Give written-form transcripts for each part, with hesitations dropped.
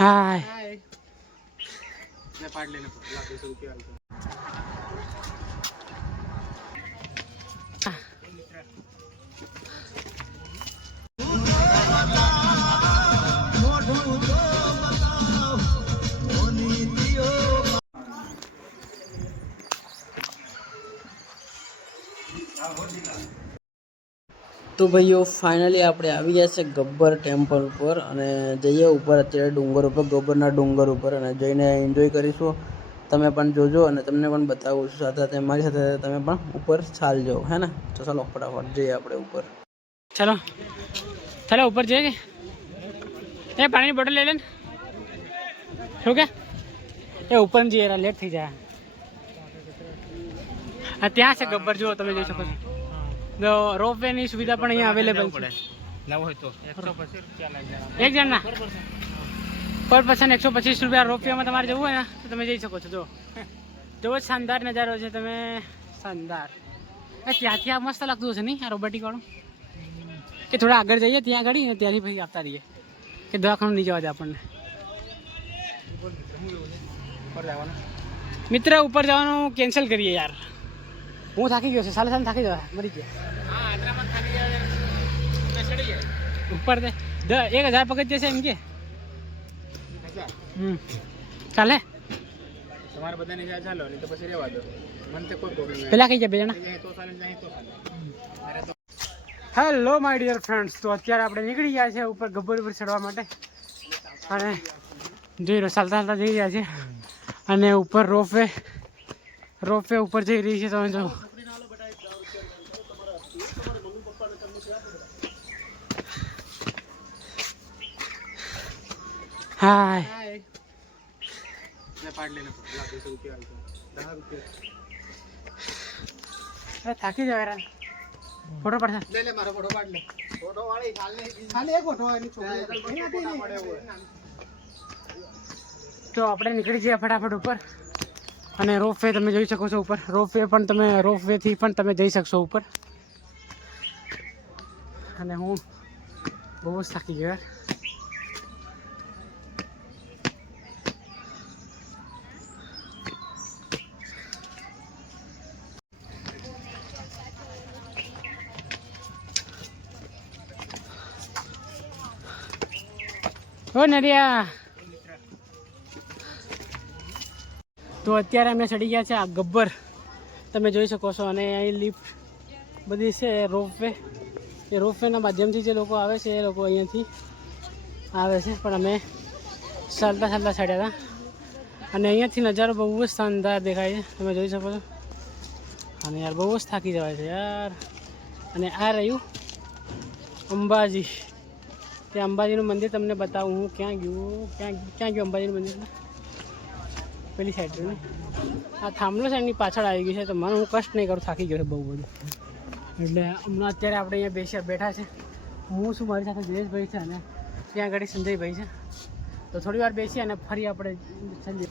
हाय मैं पार्ट लेने को ला 200 रुपया तो भाईओ फाइनली આપણે આવી ગયા છે ગબ્બર ટેમ્પલ ઉપર અને જઈએ ઉપર અત્યારે ડુંગર ઉપર ગબ્બરના ડુંગર ઉપર અને જઈને એન્જોય કરીશું. તમે પણ જોજો અને તમને પણ બતાવું છું સાથે સાથે મારી સાથે તમે પણ ઉપર ચાલજો હે ને. તો ચાલો ફટાફટ જઈએ આપણે ઉપર. ચલો ચલો ઉપર જઈએ કે એ પાણીની બોટલ લઈ લે ને શું કે એ ઉપર જઈએ લેટ થઈ જાય. આ ત્યાં છે ગબ્બર જો તમે જોઈ શકો છો. રોપવે ની સુવિધા પણ અહીંયા અવેલેબલ છે. નવો હોય તો 125 રૂપિયા એક જણના પર પર્સન 125 રૂપિયા. રોપવેમાં તમારે જવું હોય ને તો તમે જઈ શકો છો. જો જોવો શાનદાર નજારો છે તમે. શાનદાર ત્યાંથી આ મસ્ત લાગતું હશે નહીં આ રોબોટિક વાળું કે થોડા આગળ જઈએ ત્યાં આગળ ને ત્યાંથી પછી આપતા રહીએ કે દવાખાનું નહીં જવા દે આપણને. મિત્ર ઉપર જવાનું કેન્સલ કરીએ યાર. હું થાકી ગયો છે સાલે થાકી જવા મરી ગયા ઉપર 1000 પગથિયા છે એમ કે ચાલે તમારે બધાને જાય ચાલો નહીં તો પછી રહેવા દો. મને તો કોઈ પ્રોબ્લેમ નહીં. પેલા કઈ જાય બે જણા તો ચાલે નહીં તો ચાલે. Hello my dear friends. તો અત્યારે આપણે નીકળી ગયા છે ઉપર ગબ્બર ઉપર ચડવા માટે અને જોઈ રહ્યો ચાલતા ચાલતા જઈ રહ્યા છે અને ઉપર રોપવે ઉપર જઈ રહી છે. તમે જો હાય मैं पार्ट लेने को ला 200 रुपया 10 रुपया થાકી જાવ યાર. ફોટો પાડશે ले ले मारो फोटो पार्ट ले. फोटो वाली खाली एक फोटो वाली छोड़ी તો આપણે નીકળી જઈએ ફટાફટ ઉપર અને રોપવે તમે જોઈ શકો છો ઉપર. રોપવેથી પણ તમે જઈ શકશો ઉપર. અને હું બહુ જ થાકી ગયો યાર. ઓ નરિયા તો અત્યારે અમે ચડી ગયા છે આ ગબ્બર તમે જોઈ શકો છો. અને અહીં લિફ્ટ બધી છે રોપવે. એ રોપવેના માધ્યમથી જે લોકો આવે છે એ લોકો અહીંયાથી આવે છે પણ અમે ચાલતા ચડ્યા હતા અને અહીંયાથી નજારો બહુ જ શાનદાર દેખાય છે તમે જોઈ શકો છો. અને યાર બહુ જ થાકી જવાય છે યાર. અને આ રહ્યું અંબાજી. તે અંબાજીનું મંદિર તમને બતાવું હું ક્યાં ગયું અંબાજીનું મંદિર પેલી સાઈડ ને આ થાંભલો છે એની પાછળ આવી ગઈ છે. તો મને હું કષ્ટ નહીં કરું થાકી ગયો છે બહુ બધું. એટલે હમણાં અત્યારે આપણે અહીંયા બેઠા છે. હું શું મારી સાથે જયેશભાઈ છે અને ત્યાં આગળ સંજયભાઈ છે. તો થોડી વાર બેસી અને ફરી આપણે સંજય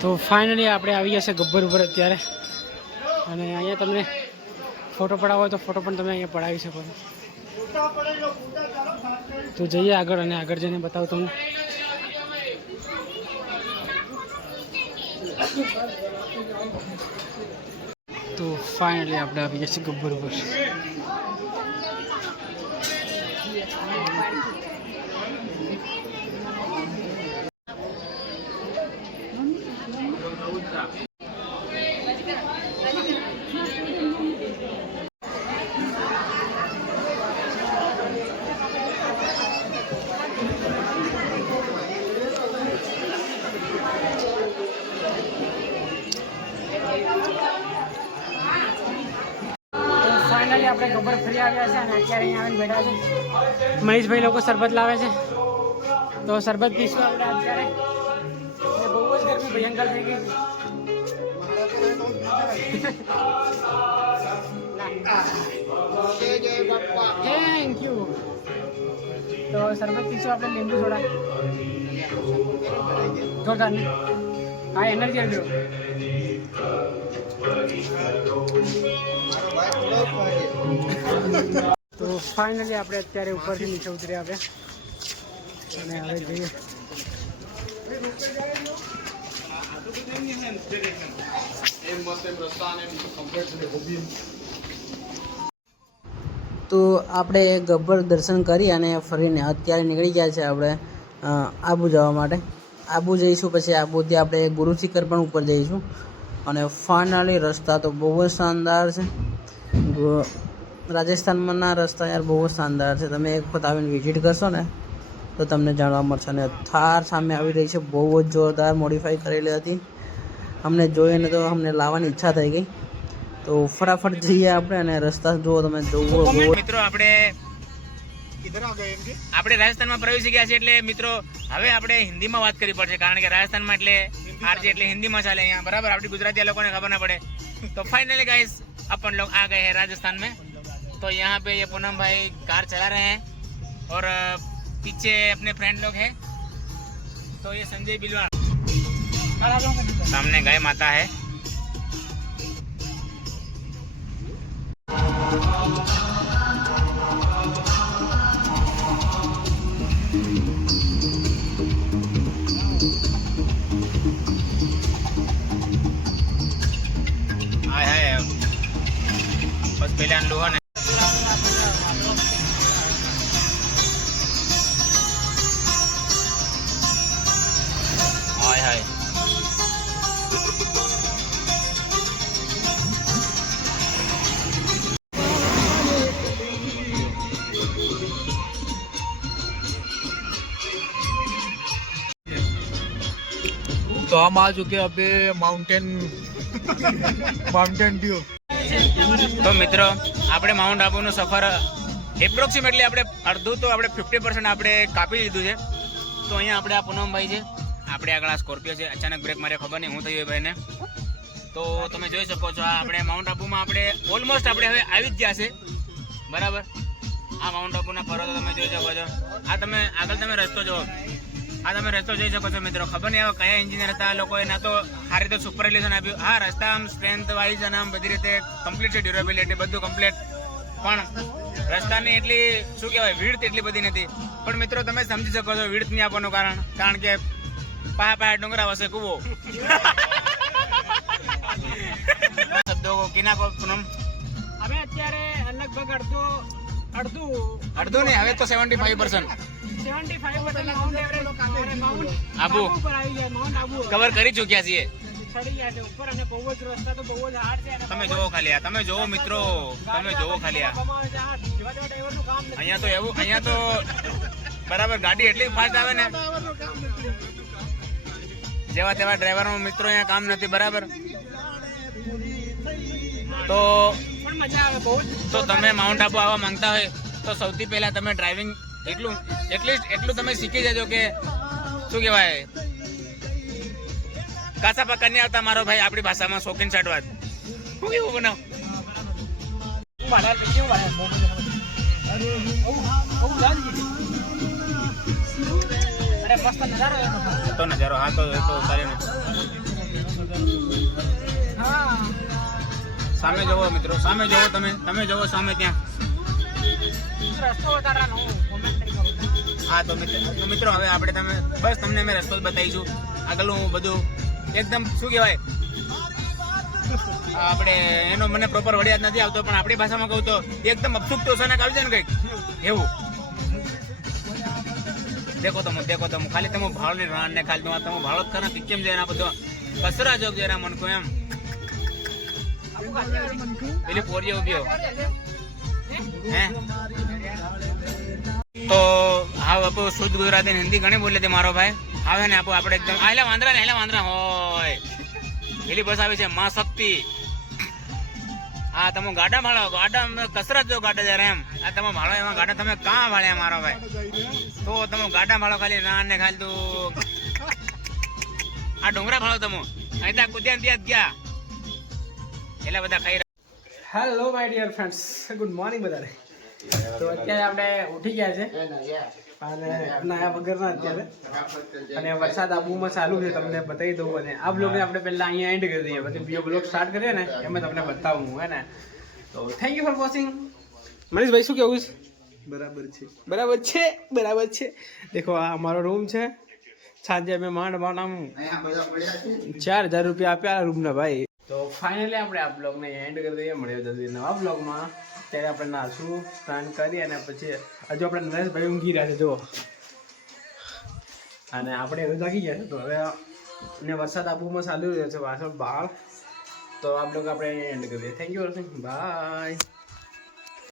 તો ફાઇનલી આપણે આવી ગયા છે ગબ્બર ઉપર અત્યારે. અને અહીંયા તમને ફોટો પડાવવો હોય તો ફોટો પણ તમે અહીંયા પડાવી શકો છો. તો જઈએ આગળ અને આગળ જઈને બતાવું તમને. તો ફાઇનલી આપણે આવી ગયા છીએ ગબ્બર ઉપર. ફાઇનલી આપણે ગબ્બર ફરી આવ્યા છે અને અત્યારે અહીંયા આવીને બેઠા છે. મહેશભાઈ લોકો શરબત લાવે છે તો શરબત પીશું આપણે અત્યારે. પ્રિયંકા થઈ ગઈ થેન્ક યુ. તો શરબત પીશું આપણે લીંબુ સોડા જોરદાર ને? હા એનર્જી આપજો. તો ફાઇનલી આપણે અત્યારે ઉપરથી નીચે ઉતરી આવ્યા અને હવે જઈએ. તો આપણે ગબ્બર દર્શન કરી અને ફરીને અત્યારે નીકળી ગયા છે આપણે આબુ જવા માટે. આબુ જઈશું, પછી આબુથી આપણે ગુરુ શિખર પણ ઉપર જઈશું. અને ફાઇનલી રસ્તા તો બહુ જ શાનદાર છે. રાજસ્થાનમાંના રસ્તા યાર બહુ જ શાનદાર છે. તમે એક વખત આવીને વિઝિટ કરશો ને તો તમને જાણવા મળશે. અને થાર સામે આવી રહી છે, બહુ જ જોરદાર મોડિફાઈ કરેલી હતી. અમને જોઈને તો અમને લાવવાની ઈચ્છા થઈ ગઈ. તો ફટાફટ જઈએ આપણે અને રસ્તા જુઓ તમે. મિત્રો આપણે રાજસ્થાનમાં પ્રવેશી ગયા છે, એટલે મિત્રો હવે આપણે હિન્દીમાં વાત કરવી પડશે, કારણ કે રાજસ્થાનમાં એટલે આરજે એટલે હિન્દીમાં ચાલે અહીંયા, बराबर. આપણી ગુજરાતી લોકોને खबर ना पड़े. तो फाइनली गाइस अपन लोग आ गए हैं राजस्थान में. तो यहाँ पे ये पूनम भाई कार चला रहे हैं और पीछे अपने फ्रेंड लोग हैं. तो ये संजय बिलवाड़, सामने गाय माता है. बस पहले लोहा ने हाय हाय तो हम आ चुके हैं अभी माउंटेन व्यू. તો મિત્રો આપણે માઉન્ટ આબુનો સફર એપ્રોક્સિમેટલી આપણે અડધું તો આપણે 50% આપણે કાપી લીધું છે. તો અહીંયા આપણે આ પૂનમભાઈ છે, આપણે આગળ આ સ્કોર્પિયો છે. અચાનક બ્રેક મારે ખબર નહીં હું થયું એ ભાઈને. તો તમે જોઈ શકો છો આ આપણે માઉન્ટ આબુમાં આપણે ઓલમોસ્ટ આપણે હવે આવી જ ગયા છે, બરાબર. આ માઉન્ટ આબુના પર્વતો તમે જોઈ શકો છો. આ તમે આગળ તમે રસ્તો જુઓ, આ તમે રસ્તો જોઈ શકો છો મિત્રો. ખબર નહીં હવે કયા એન્જિનિયર હતા આ લોકોએ, ના તો સારી રીતે સુપર રિલેશન આપ્યું. હા, રસ્તા આમ સ્ટ્રેન્થ વાઇઝ અને આમ બધી રીતે કમ્પ્લીટ છે, ડ્યુરેબિલિટી બધું કમ્પ્લીટ. પણ રસ્તાની એટલી શું કહેવાય વિડ્થ એટલી બધી નથી. પણ મિત્રો તમે સમજી શકો છો વિડ્થ નહીં આપવાનું કારણ કે પાહા ડુંગરા વસે કૂવો. શબ્દો કિના કો પૂનમ? હવે અત્યારે લગભગ અડધું નહીં, હવે તો 75% આબુ કવર કરી ચૂક્યા છીએ. તમે જોવો ખાલી આ, તમે જોવો મિત્રો, તમે જોવો ખાલી આ. અહીંયા તો બરાબર ગાડી એટલી ફાસ્ટ આવે ને, જેવા તેવા ડ્રાઈવર મિત્રો અહીંયા કામ નથી, બરાબર. તો તમે માઉન્ટ આબુ આવવા માંગતા હોય તો સૌથી પહેલા તમે ડ્રાઇવિંગ એટલું તમે શીખી જજો કે શું કહેવાય, કાચા પાકા નહીં આવતા મારો ભાઈ. આપણી ભાષામાં શોખીન ચડવા શું કેવું બનાવ તો નજારો. હા તો ઉતારીને સામે જોવો મિત્રો, સામે જોવો તમે જોવો સામે ત્યાં. હા તો મિત્રો હવે આપણે તમને અમે રસ્તો બતાવીશું. આગળનું બધું એકદમ શું કહેવાય, આપણે એનો મને પ્રોપર વડિયાદ નથી આવતો, પણ આપણી ભાષામાં કહું તો એકદમ અપસુક તો અચાનક આવી જાય ને કંઈક એવું. દેખો તમે ખાલી તમે ભાળની રાણ ને ખાલી તમે ભાળો જ ખરા કેમ જાય આ બધો કસરા જોગ જરા મન કો એમ પેલી પોરીઓ ઉભી હે. તો હા બાપુ શુદ્ધ ગુજરાતી હિન્દી ઘણી બોલે છે મારો ભાઈ. આવે ને આપો આપણે એકદમ આયલા વાંદરા હોય પેલી બસ આવી છે માં શક્તિ. હા તમે ગાડા ભાળો કસરત જો ગાડા જરા એમ. આ તમે ભાળો એમાં ગાડા તમે કાં ભાળ્યા મારો ભાઈ? તો તમે ગાડા ભાળો ખાલી રાન ને ખાલી તું આ ડુંગરા ભાળો તમે અહીં ત્યાં કુદ્યા ત્યાં જ ગયા એટલે બધા ખાઈ hello my dear friends good morning બધાને. તો અત્યારે આપણે ઉઠી ગયા છે અને નાયા વગરના અત્યારે, અને વરસાદ આબુમાં ચાલુ છે તમને બતાવી દઉં. અને આ બ્લોગને આપણે પહેલાં અહીંયા એન્ડ કરી દઈએ, પછી બીજો બ્લોગ સ્ટાર્ટ કરીએ ને એમાં તમને બતાવું હે ને. તો થેન્ક યુ ફોર વોચિંગ. મનીષભાઈ શું કેવું છે? બરાબર છે. બરાબર છે, બરાબર છે. દેખો આ અમારો રૂમ છે. સાંજે અમે માંડ આમ 4,000 રૂપિયા આપ્યા રૂમના ભાઈ. તો ફાઇનલી આપણે આ બ્લોગને એન્ડ કરી દઈએ. મળીએ જલ્દી નવા બ્લોગમાં. ત્યારે આપણે નાશું, સ્નાન કરી અને પછી હજુ આપણે નરેશભાઈ ઊંઘી રહ્યા છે જુઓ, અને આપણે હવે જાગી ગયા છે. તો હવે ને વરસાદ આબુમાં ચાલુ રહ્યો છે પાછળ બહાર. તો આ બ્લોગ આપણે એન્ડ કરી દઈએ. Thank you for watching. By.